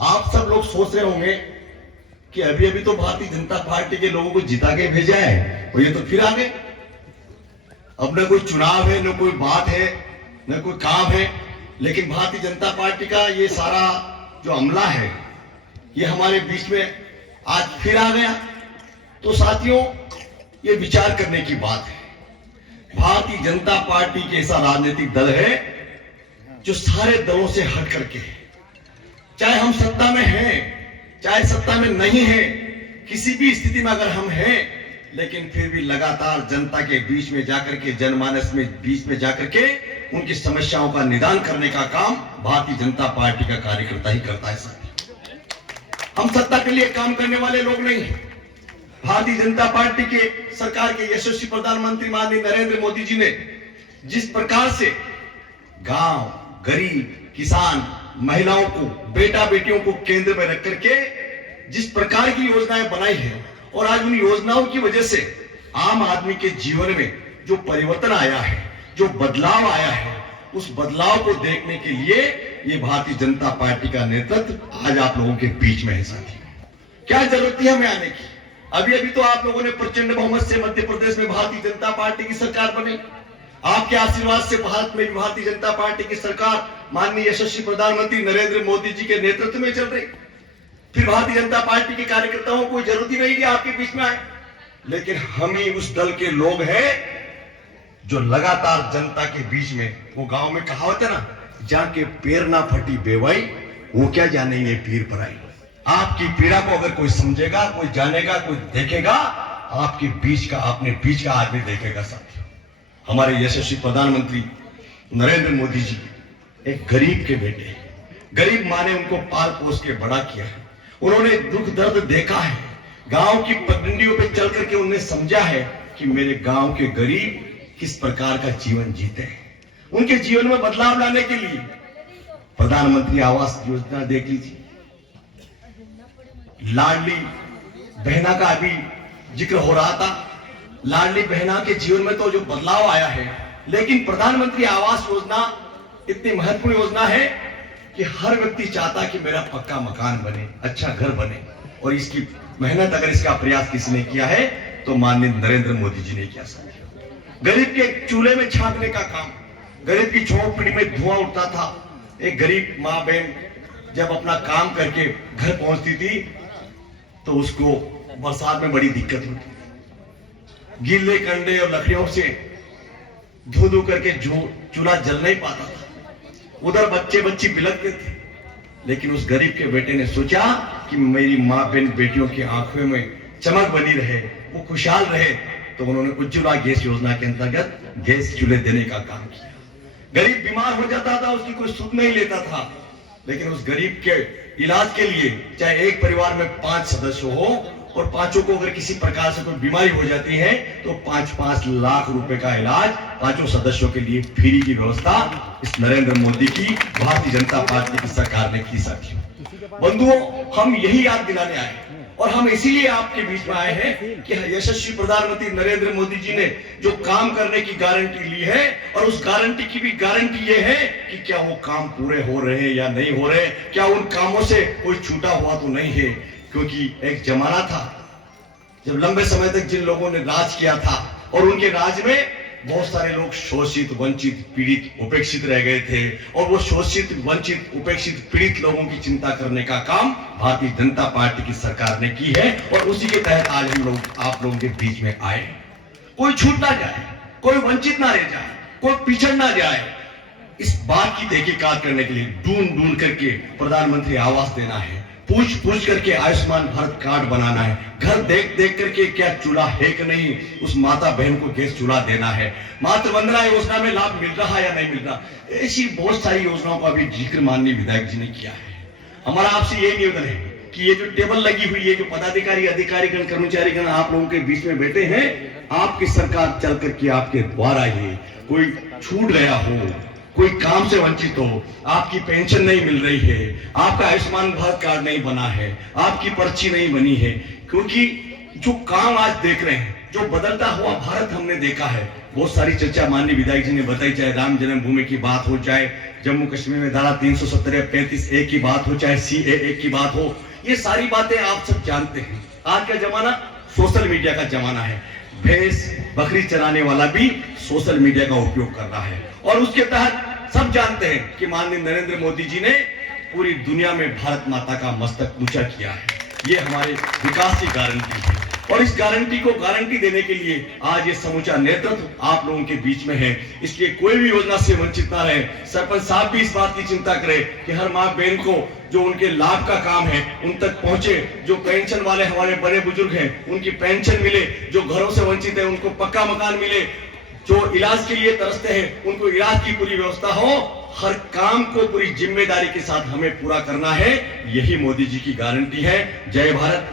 आप सब लोग सोच रहे होंगे कि अभी अभी तो भारतीय जनता पार्टी के लोगों को जिता के भेजा है और ये तो फिर आ गए। अब न कोई चुनाव है, न कोई बात है, न कोई काम है, लेकिन भारतीय जनता पार्टी का ये सारा जो अमला है ये हमारे बीच में आज फिर आ गया। तो साथियों, ये विचार करने की बात है। भारतीय जनता पार्टी के ऐसा राजनीतिक दल है जो सारे दलों से हट करके, चाहे हम सत्ता में हैं चाहे सत्ता में नहीं है, किसी भी स्थिति में अगर हम हैं, लेकिन फिर भी लगातार जनता के बीच में जाकर के, जनमानस में बीच में जाकर के उनकी समस्याओं का निदान करने का काम भारतीय जनता पार्टी का कार्यकर्ता ही करता है। साथियों, हम सत्ता के लिए काम करने वाले लोग नहीं हैं। भारतीय जनता पार्टी के सरकार के यशस्वी प्रधानमंत्री माननीय नरेंद्र मोदी जी ने जिस प्रकार से गांव, गरीब, किसान, महिलाओं को, बेटा बेटियों को केंद्र में रख करके जिस प्रकार की योजनाएं बनाई है, और आज उन योजनाओं की वजह से आम आदमी के जीवन में जो परिवर्तन आया है, जो बदलाव आया है, उस बदलाव को देखने के लिए ये भारतीय जनता पार्टी का नेतृत्व आज आप लोगों के बीच में है। साथियों, क्या जरूरत थी हमें आने की? अभी अभी तो आप लोगों ने प्रचंड बहुमत से मध्य प्रदेश में भारतीय जनता पार्टी की सरकार बनी। आपके आशीर्वाद से भारत में भारतीय जनता पार्टी की सरकार माननीय यशस्वी प्रधानमंत्री नरेंद्र मोदी जी के नेतृत्व में चल रही। फिर भारतीय जनता पार्टी के कार्यकर्ताओं को जरूरत ही नहीं कि आपके बीच में आए, लेकिन हम ही उस दल के लोग हैं जो लगातार जनता के बीच में, वो गांव में कहावत है ना, जहां के पैर ना फटी बेवाई, वो क्या जानेंगे पीर पराई। आपकी पीड़ा को अगर कोई समझेगा, कोई जानेगा, कोई देखेगा, आपके बीच का, अपने बीच का आदमी देखेगा। साथियों, हमारे यशस्वी प्रधानमंत्री नरेंद्र मोदी जी एक गरीब के बेटे, गरीब माँ ने उनको पाल पोस के बड़ा किया है। उन्होंने दुख दर्द देखा है, गांव की पगडंडियों पे चल करके उन्होंने समझा है कि मेरे गांव के गरीब किस प्रकार का जीवन जीते हैं। उनके जीवन में बदलाव लाने के लिए प्रधानमंत्री आवास योजना देख लीजिए, लाडली बहना का अभी जिक्र हो रहा था। लाडली बहना के जीवन में तो जो बदलाव आया है, लेकिन प्रधानमंत्री आवास योजना इतनी महत्वपूर्ण योजना है कि हर व्यक्ति चाहता कि मेरा पक्का मकान बने, अच्छा घर बने, और इसकी मेहनत, अगर इसका प्रयास किसी ने किया है तो माननीय नरेंद्र मोदी जी ने किया। गरीब के चूल्हे में झांकने का काम, गरीब की झोपड़ी में धुआं उठता था। एक गरीब माँ बहन जब अपना काम करके घर पहुंचती थी तो उसको बरसात में बड़ी दिक्कत होती, गीले कंडे और लकड़ियों से धो धो करके चूल्हा जल नहीं पाता था। उधर बच्चे बच्ची बिलखते थे, लेकिन उस गरीब के बेटे ने सोचा कि मेरी माँ बहन बेटियों की आंखों में चमक बनी रहे, वो खुशहाल रहे, तो उन्होंने उज्ज्वला गैस योजना के अंतर्गत गैस चूल्हे देने का काम किया। गरीब बीमार हो जाता था, उसकी कोई सुध नहीं लेता था, लेकिन उस गरीब के इलाज के लिए, चाहे एक परिवार में 5 सदस्य हो और पांचों को अगर किसी प्रकार से कोई बीमारी हो जाती है तो 5-5 लाख रुपए का इलाज 5 सदस्यों के लिए फ्री की व्यवस्था इस नरेंद्र मोदी की भारतीय जनता पार्टी की सरकार ने की। साथियों, बंधुओं, हम यही याद दिलाने आए और हम इसीलिए आपके बीच में आए हैं कि यशस्वी प्रधानमंत्री नरेंद्र मोदी जी ने जो काम करने की गारंटी ली है, और उस गारंटी की भी गारंटी ये है कि क्या वो काम पूरे हो रहे हैं या नहीं हो रहे, क्या उन कामों से कोई छूटा हुआ तो नहीं है। क्योंकि एक जमाना था जब लंबे समय तक जिन लोगों ने राज किया था और उनके राज में बहुत सारे लोग शोषित, वंचित, पीड़ित, उपेक्षित रह गए थे, और वो शोषित, वंचित, उपेक्षित, पीड़ित लोगों की चिंता करने का काम भारतीय जनता पार्टी की सरकार ने की है, और उसी के तहत आज हम लोग आप लोगों के बीच में आए। कोई छूट ना जाए, कोई वंचित ना रह जाए, कोई पिछड़ ना जाए, इस बात की तहकीकात करने के लिए ढूंढ ढूंढ करके प्रधानमंत्री आवास देना है, पूछ पूछ करके आयुष्मान भारत कार्ड बनाना है, घर देख देख करके क्या चूल्हा है कि नहीं, उस माता बहन को गैस चूल्हा देना है, मातृ वंदना योजना में लाभ मिल रहा या नहीं मिल रहा, ऐसी बहुत सारी योजनाओं का भी जिक्र माननीय विधायक जी ने किया है। हमारा आपसे यही निवेदन है कि ये जो टेबल लगी हुई है, जो पदाधिकारी, अधिकारीगण, कर्मचारीगण आप लोगों के बीच में बैठे हैं, आपकी सरकार चल करके आपके द्वारा ही कोई छूट गया हो, कोई काम से वंचित हो, आपकी पेंशन नहीं मिल रही है, आपका आयुष्मान भारत कार्ड नहीं बना है, आपकी पर्ची नहीं बनी है, क्योंकि जो काम आज देख रहे हैं जो बदलता हुआ भारत हमने देखा है। बहुत सारी चर्चा माननीय विधायक जी ने बताई, चाहे राम जन्मभूमि की बात हो, चाहे जम्मू कश्मीर में धारा 370 या 35A की बात हो, चाहे CAA की बात हो, ये सारी बातें आप सब जानते हैं। आज का जमाना सोशल मीडिया का जमाना है। भैंस बकरी चराने वाला भी सोशल मीडिया का उपयोग कर रहा है और उसके तहत सब जानते हैं कि माननीय नरेंद्र मोदी जी ने पूरी दुनिया में भारत माता का मस्तक ऊंचा किया है। ये हमारे विकास की गारंटी है और इस गारंटी को गारंटी देने के लिए आज ये समूचा नेतृत्व आप लोगों के बीच में है। इसलिए कोई भी योजना से वंचित ना रहे। सरपंच साहब भी इस बात की चिंता करें कि हर माँ बहन को जो उनके लाभ का काम है उन तक पहुंचे। जो पेंशन वाले हमारे बड़े बुजुर्ग हैं उनकी पेंशन मिले, जो घरों से वंचित है उनको पक्का मकान मिले, जो इलाज के लिए तरसते हैं उनको इलाज की पूरी व्यवस्था हो। हर काम को पूरी जिम्मेदारी के साथ हमें पूरा करना है। यही मोदी जी की गारंटी है। जय भारत।